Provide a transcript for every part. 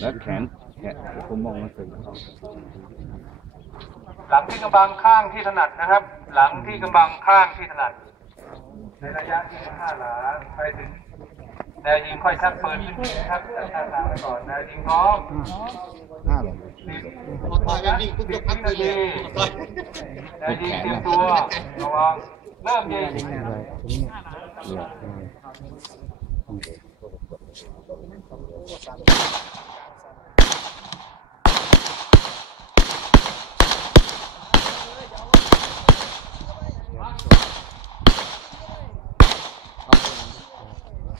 แล้วแขนแขนผมมองไม่ถึงหลังที่กำบังข้างที่ถนัดนะครับ หลังที่กำบังข้างที่ถนัด ในระยะที่ห้าหลาไปถึงแนวยิงค่อยชักปืนขึ้นนะครับแต่ชักทางไปก่อนแนวยิงพร้อมห้าหรอสิบพอต่อยกันวิ่งปุ๊บยกพักเลยเลยต่อยแนวยิงเตรียมตัวระวังเริ่มยิง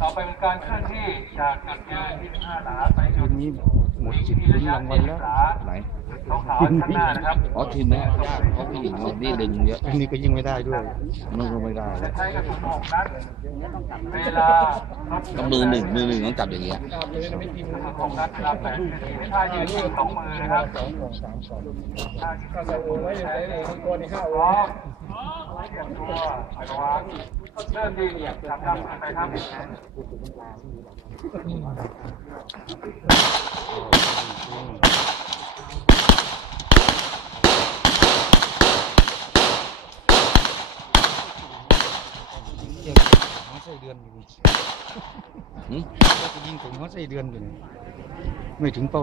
ต่อไปเป็นการเคลื่อนที่จากจุดยืนที่ห้าหลาไปจุดนี้หมดจิตลุ้นรางวัลแล้วไหนขาวขาวๆข้างหน้านะครับอ๋อทีมเนี้ยยากเพราะผู้หญิงเรานี่ดึงเยอะอันนี้ก็ยิงไม่ได้ด้วยมันก็ไม่ได้จะใช้กระสุนหกนัดเวลาลดต้องมือหนึ่งมือหนึ่งต้องจับอย่างเงี้ยกระสุนหกนัดเวลาแปดนาทีถ้ายืนยิงสองมือนะครับถ้ายิงสองมือใช้ตัวนี้ห้าพร้อมเตรียมตัวระวัง เริ่มยิงจับลำไปครับยิงหัวไส้เดือนอยู่นี่หืมก็ยิงถึงหัวไส้เดือนอยู่นะไม่ถึงเป้า